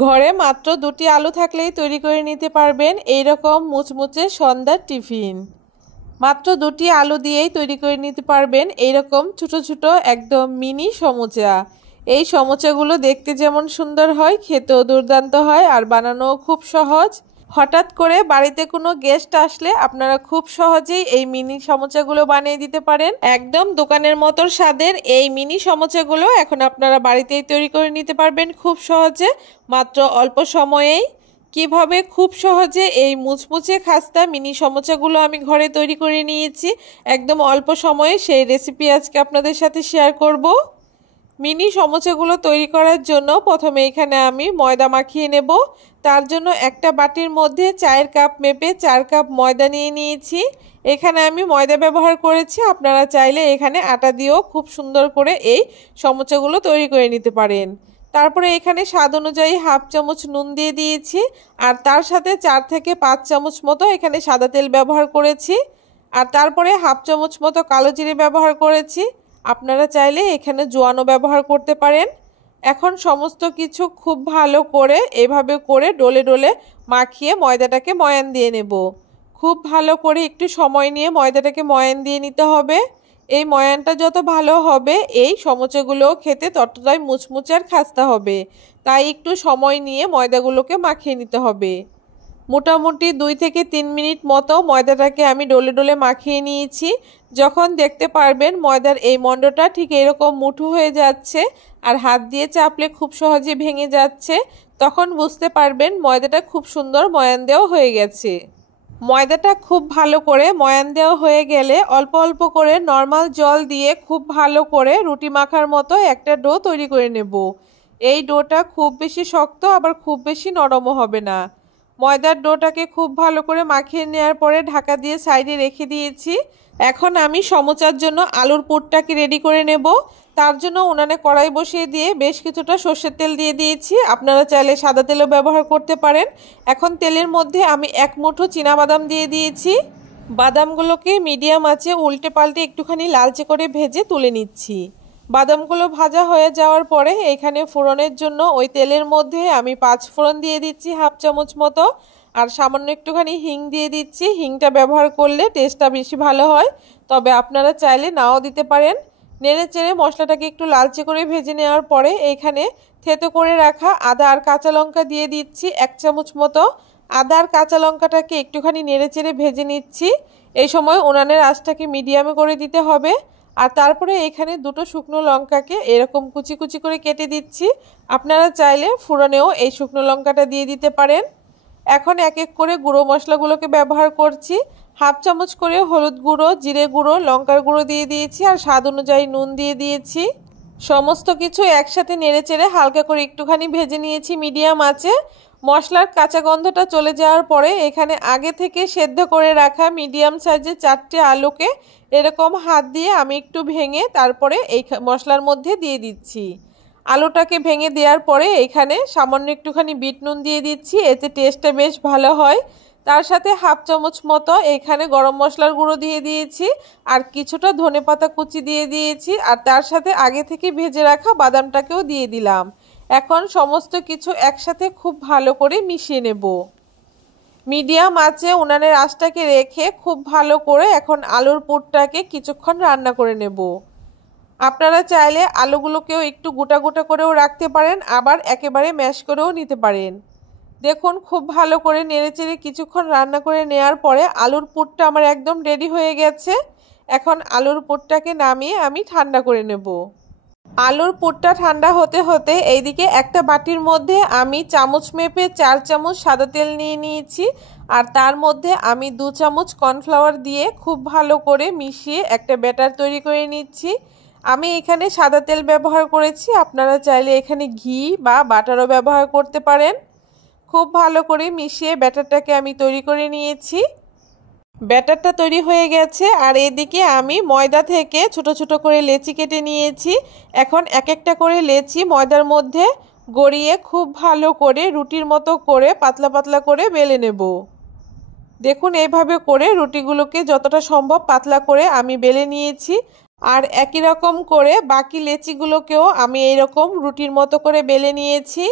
ঘরে মাত্র 2টি আলু থাকলেই তৈরি করে নিতে পারবেন এই রকম মুচমুচে সন্ধ্যার টিফিন। মাত্র 2টি আলু দিয়েই তৈরি করে নিতে পারবেন এই রকম ছোট ছোট একদম মিনি সমুচা। এই সমুচাগুলো দেখতে যেমন সুন্দর হয়, খেতেও দুর্দান্ত হয় আর বানানোও খুব সহজ। হঠাৎ করে বাড়িতে কোনো গেস্ট আসলে আপনারা খুব সহজেই এই মিনি সমুচাগুলো বানিয়ে দিতে পারেন। একদম দোকানের মতো স্বাদের এই মিনি সমুচাগুলো এখন আপনারা বাড়িতেই তৈরি করে নিতে পারবেন খুব সহজে, মাত্র অল্প সময়েই। কিভাবে খুব সহজে এই মুচমুচে খাস্তা মিনি সমুচাগুলো আমি ঘরে তৈরি করে নিয়েছি একদম অল্প সময়ে, সেই রেসিপি আজকে আপনাদের সাথে শেয়ার করব। মিনি সমুচাগুলো তৈরি করার জন্য প্রথমে এখানে আমি ময়দা মাখিয়ে নেব। তার জন্য একটা বাটির মধ্যে 4 কাপ মেপে 4 কাপ ময়দা নিয়ে নিয়েছি। এখানে আমি ময়দা ব্যবহার করেছি, আপনারা চাইলে এখানে আটা দিয়েও খুব সুন্দর করে এই সমুচাগুলো তৈরি করে নিতে পারেন। তারপরে এখানে স্বাদ অনুযায়ী হাফ চামচ নুন দিয়ে দিয়েছি আর তার সাথে 4 থেকে 5 চামচ মতো এখানে সাদা তেল ব্যবহার করেছি আর তারপরে হাফ চামচ মতো কালো জিরে ব্যবহার করেছি। আপনারা চাইলে এখানে জোয়ানও ব্যবহার করতে পারেন। এখন সমস্ত কিছু খুব ভালো করে এভাবে করে ডলে ডলে মাখিয়ে ময়দাটাকে ময়ান দিয়ে নেব। খুব ভালো করে একটু সময় নিয়ে ময়দাটাকে ময়ান দিয়ে নিতে হবে। এই ময়ানটা যত ভালো হবে এই সমুচাগুলোও খেতে ততটাই মুচমুচে আর খাস্তা হবে, তাই একটু সময় নিয়ে ময়দাগুলোকে মাখিয়ে নিতে হবে। মোটামুটি 2 থেকে 3 মিনিট মতো ময়দাটাকে আমি ডলে ডলে মাখিয়ে নিয়েছি। যখন দেখতে পারবেন ময়দার এই মণ্ডটা ঠিক এরকম মুঠো হয়ে যাচ্ছে আর হাত দিয়ে চাপলে খুব সহজে ভেঙে যাচ্ছে, তখন বুঝতে পারবেন ময়দাটা খুব সুন্দর ময়ান দেওয়া হয়ে গেছে। ময়দাটা খুব ভালো করে ময়ান দেওয়া হয়ে গেলে অল্প অল্প করে নর্মাল জল দিয়ে খুব ভালো করে রুটি মাখার মতো একটা ডো তৈরি করে নেব। এই ডোটা খুব বেশি শক্ত আবার খুব বেশি নরমও হবে না। ময়দার ডোটাকে খুব ভালো করে মাখিয়ে নেওয়ার পরে ঢাকা দিয়ে সাইডে রেখে দিয়েছি। এখন আমি সমুচার জন্য আলুর পুরটাকে রেডি করে নেব। তার জন্য উনানে কড়াই বসিয়ে দিয়ে বেশ কিছুটা সর্ষের তেল দিয়ে দিয়েছি, আপনারা চাইলে সাদা তেলও ব্যবহার করতে পারেন। এখন তেলের মধ্যে আমি 1 মুঠো চীনাবাদাম দিয়ে দিয়েছি। বাদামগুলোকে মিডিয়াম আঁচে উল্টে পাল্টে একটুখানি লালচে করে ভেজে তুলে নিচ্ছি। বাদামগুলো ভাজা হয়ে যাওয়ার পরে এখানে ফোড়নের জন্য ওই তেলের মধ্যে আমি 5 ফোড়ন দিয়ে দিচ্ছি হাফ চামচ মতো আর সামান্য একটুখানি হিং দিয়ে দিচ্ছি। হিংটা ব্যবহার করলে টেস্টটা বেশি ভালো হয়, তবে আপনারা চাইলে নাও দিতে পারেন। নেড়ে চেড়ে মশলাটাকে একটু লালচে করে ভেজে নেওয়ার পরে এখানে থেতো করে রাখা আদা আর কাঁচা লঙ্কা দিয়ে দিচ্ছি 1 চামচ মতো। আদা আর কাঁচা লঙ্কাটাকে একটুখানি নেড়ে চেড়ে ভেজে নিচ্ছি। এই সময় উনানের আঁচটাকে মিডিয়ামে করে দিতে হবে আর তারপরে এখানে 2টো শুকনো লঙ্কাকে এরকম কুচি কুচি করে কেটে দিচ্ছি। আপনারা চাইলে ফোড়নেও এই শুকনো লঙ্কাটা দিয়ে দিতে পারেন। এখন এক এক করে গুঁড়ো মশলাগুলোকে ব্যবহার করছি। হাফ চামচ করে হলুদ গুঁড়ো, জিরে গুঁড়ো, লঙ্কার গুঁড়ো দিয়ে দিয়েছি আর স্বাদ অনুযায়ী নুন দিয়ে দিয়েছি। সমস্ত কিছু একসাথে নেড়ে চেড়ে হালকা করে একটুখানি ভেজে নিয়েছি মিডিয়াম আঁচে। মশলার কাঁচা গন্ধটা চলে যাওয়ার পরে এখানে আগে থেকে সেদ্ধ করে রাখা মিডিয়াম সাইজের 4টে আলুকে এরকম হাত দিয়ে আমি একটু ভেঙে তারপরে এই মশলার মধ্যে দিয়ে দিচ্ছি। আলুটাকে ভেঙে দেওয়ার পরে এখানে সামান্য একটুখানি বিট নুন দিয়ে দিচ্ছি, এতে টেস্টটা বেশ ভালো হয়। তার সাথে হাফ চামচ মতো এখানে গরম মশলার গুঁড়ো দিয়ে দিয়েছি আর কিছুটা ধনেপাতা কুচি দিয়ে দিয়েছি আর তার সাথে আগে থেকে ভেজে রাখা বাদামটাকেও দিয়ে দিলাম। এখন সমস্ত কিছু একসাথে খুব ভালো করে মিশিয়ে নেব। মিডিয়াম আঁচে উনানের আঁচটাকে রেখে খুব ভালো করে এখন আলুর পুরটাকে কিছুক্ষণ রান্না করে নেব। আপনারা চাইলে আলুগুলোকেও একটু গোটা গোটা করেও রাখতে পারেন, আবার একেবারে ম্যাশ করেও নিতে পারেন। দেখুন খুব ভালো করে নেড়েচেড়ে কিছুক্ষণ রান্না করে নেওয়ার পরে আলুর পুরটা আমার একদম রেডি হয়ে গেছে। এখন আলুর পুরটাকে নামিয়ে আমি ঠান্ডা করে নেব। আলুর পুরটা ঠান্ডা হতে হতে এইদিকে একটা বাটির মধ্যে আমি চামচ মেপে 4 চামচ সাদা তেল নিয়ে নিয়েছি আর তার মধ্যে আমি 2 চামচ কর্নফ্লাওয়ার দিয়ে খুব ভালো করে মিশিয়ে একটা ব্যাটার তৈরি করে নিচ্ছি। আমি এখানে সাদা তেল ব্যবহার করেছি, আপনারা চাইলে এখানে ঘি বা বাটারও ব্যবহার করতে পারেন। খুব ভালো করে মিশিয়ে ব্যাটারটাকে আমি তৈরি করে নিয়েছি। ব্যাটারটা তৈরি হয়ে গেছে আর এদিকে আমি ময়দা থেকে ছোট ছোট করে লেচি কেটে নিয়েছি। এখন এক একটা করে লেচি ময়দার মধ্যে গড়িয়ে খুব ভালো করে রুটির মতো করে পাতলা পাতলা করে বেলে নেব। দেখুন এইভাবে করে রুটিগুলোকে যতটা সম্ভব পাতলা করে আমি বেলে নিয়েছি আর একই রকম করে বাকি লেচিগুলোকেও আমি এইরকম রুটির মতো করে বেলে নিয়েছি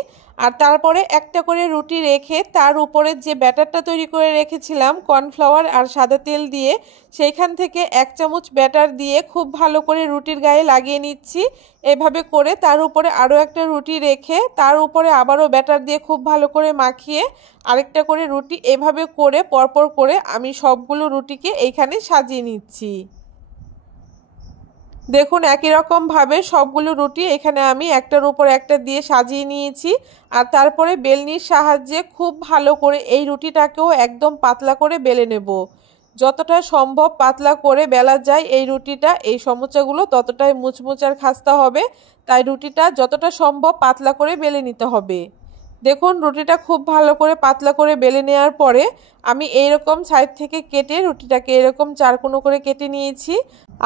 আর তারপরে একটা করে রুটি রেখে তার উপরে যে ব্যাটারটা তৈরি করে রেখেছিলাম কর্নফ্লাওয়ার আর সাদা তেল দিয়ে, সেইখান থেকে 1 চামচ ব্যাটার দিয়ে খুব ভালো করে রুটির গায়ে লাগিয়ে নিচ্ছি। এভাবে করে তার উপরে আরও একটা রুটি রেখে তার উপরে আবারও ব্যাটার দিয়ে খুব ভালো করে মাখিয়ে আরেকটা করে রুটি এভাবে করে পরপর করে আমি সবগুলো রুটিকে এইখানে সাজিয়ে নিচ্ছি। দেখুন একই রকমভাবে সবগুলো রুটি এখানে আমি একটার উপর একটা দিয়ে সাজিয়ে নিয়েছি। আর তারপরে বেলনির সাহায্যে খুব ভালো করে এই রুটিটাকেও একদম পাতলা করে বেলে নেব। যতটা সম্ভব পাতলা করে বেলা যায় এই রুটিটা, এই সমোসাগুলো ততটাই মুচমুচে আর খাস্তা হবে। তাই রুটিটা যতটা সম্ভব পাতলা করে বেলে নিতে হবে। দেখুন রুটিটা খুব ভালো করে পাতলা করে বেলে নেওয়ার পরে আমি এইরকম সাইড থেকে কেটে রুটিটাকে এরকম চারকোনো করে কেটে নিয়েছি।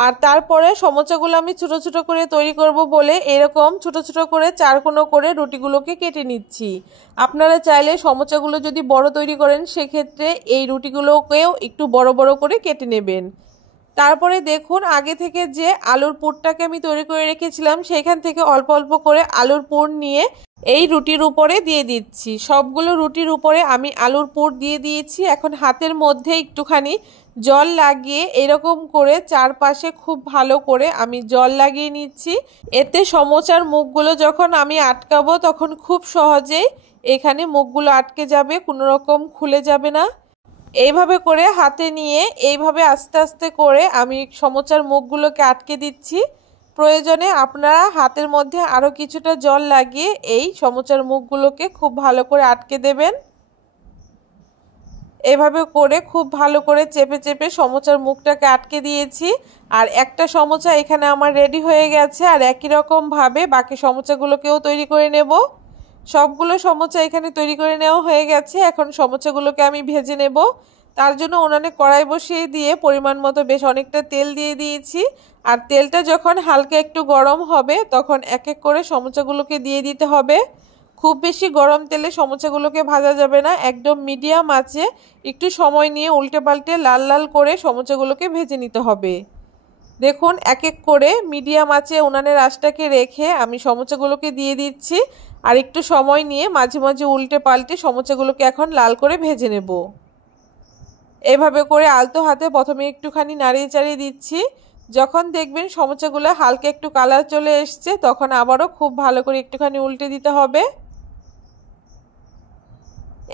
আর তারপরে সমোসাগুলো আমি ছোট ছোট করে তৈরি করব বলে এরকম ছোট ছোট করে চারকোনো করে রুটিগুলোকে কেটে নিচ্ছি। আপনারা চাইলে সমোসাগুলো যদি বড় তৈরি করেন সেক্ষেত্রে এই রুটিগুলোকেও একটু বড় বড় করে কেটে নেবেন। তারপরে দেখুন আগে থেকে যে আলুর পুরটাকে আমি তৈরি করে রেখেছিলাম সেইখান থেকে অল্প অল্প করে আলুর পুর নিয়ে এই রুটির উপরে দিয়ে দিচ্ছি। সবগুলো রুটির উপরে আমি আলুর পুর দিয়ে দিয়েছি। এখন হাতের মধ্যে একটুখানি জল লাগিয়ে এরকম করে চারপাশে খুব ভালো করে আমি জল লাগিয়ে নিচ্ছি। এতে সমোসার মুখগুলো যখন আমি আটকাবো তখন খুব সহজেই এখানে মুখগুলো আটকে যাবে, কোনো রকম খুলে যাবে না। এইভাবে করে হাতে নিয়ে এইভাবে আস্তে আস্তে করে আমি সমোসার মুখগুলোকে আটকে দিচ্ছি। প্রয়োজনে আপনারা হাতের মধ্যে আরও কিছুটা জল লাগিয়ে এই সমোসার মুখগুলোকে খুব ভালো করে আটকে দেবেন। এভাবে করে খুব ভালো করে চেপে চেপে সমোসার মুখটাকে আটকে দিয়েছি। আর একটা সমোসা এখানে আমার রেডি হয়ে গেছে। আর একই রকমভাবে বাকি সমোসাগুলোকেও তৈরি করে নেব। সবগুলো সমোসা এখানে তৈরি করে নেওয়া হয়ে গেছে। এখন সমোসাগুলোকে আমি ভেজে নেব। তার জন্য উনানে কড়াই বসিয়ে দিয়ে পরিমাণ মতো বেশ অনেকটা তেল দিয়ে দিয়েছি। আর তেলটা যখন হালকা একটু গরম হবে তখন এক এক করে সমোসাগুলোকে দিয়ে দিতে হবে। খুব বেশি গরম তেলে সমোসাগুলোকে ভাজা যাবে না, একদম মিডিয়াম আঁচে একটু সময় নিয়ে উল্টে পাল্টে লাল লাল করে সমোসাগুলোকে ভেজে নিতে হবে। দেখুন এক এক করে মিডিয়াম আঁচে উনানের আঁচটাকে রেখে আমি সমোসাগুলোকে দিয়ে দিচ্ছি। আর একটু সময় নিয়ে মাঝে মাঝে উল্টে পাল্টে সমোসাগুলোকে এখন লাল করে ভেজে নেব। এভাবে করে আলতো হাতে প্রথমে একটুখানি নাড়িয়ে চাড়িয়ে দিচ্ছি। যখন দেখবেন সমোসাগুলো হালকা একটু কালার চলে এসছে তখন আবারও খুব ভালো করে একটুখানি উল্টে দিতে হবে।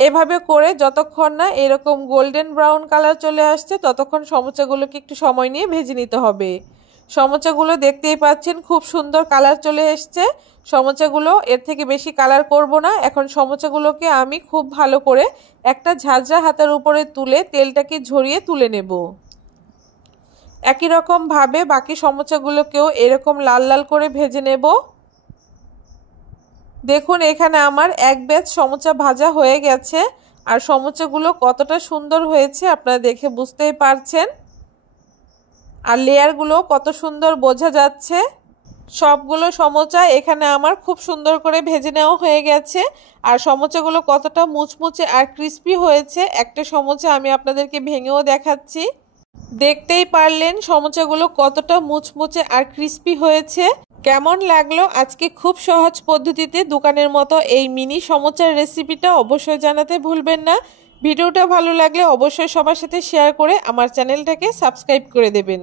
এভাবে করে যতক্ষণ না এরকম গোল্ডেন ব্রাউন কালার চলে আসছে ততক্ষণ সমোসাগুলোকে একটু সময় নিয়ে ভেজে নিতে হবে। সমোসাগুলো দেখতেই পাচ্ছেন খুব সুন্দর কালার চলে এসছে। সমোসাগুলো এর থেকে বেশি কালার করব না। এখন সমোসাগুলোকে আমি খুব ভালো করে একটা ঝাঁঝরা হাতের উপরে তুলে তেলটাকে ঝরিয়ে তুলে নেব। একই রকমভাবে বাকি সমোসাগুলোকেও এরকম লাল লাল করে ভেজে নেব। দেখুন এখানে আমার এক ব্যাচ সমোসা ভাজা হয়ে গেছে। আর সমোসাগুলো কতটা সুন্দর হয়েছে আপনারা দেখে বুঝতেই পারছেন। আর লেয়ারগুলো কত সুন্দর বোঝা যাচ্ছে। সবগুলো সমোসা এখানে আমার খুব সুন্দর করে ভেজে নেওয়া হয়ে গেছে। আর সমোসাগুলো কতটা মুচমুচে আর ক্রিস্পি হয়েছে একটা সমোসা আমি আপনাদেরকে ভেঙেও দেখাচ্ছি। দেখতেই পারলেন সমোসাগুলো কতটা মুচমুচে আর ক্রিস্পি হয়েছে। কেমন লাগলো আজকে খুব সহজ পদ্ধতিতে দোকানের মতো এই মিনি সমোসার রেসিপিটা অবশ্যই জানাতে ভুলবেন না। ভিডিওটা ভালো লাগলে অবশ্যই সবার সাথে শেয়ার করে আমার চ্যানেলটাকে সাবস্ক্রাইব করে দেবেন।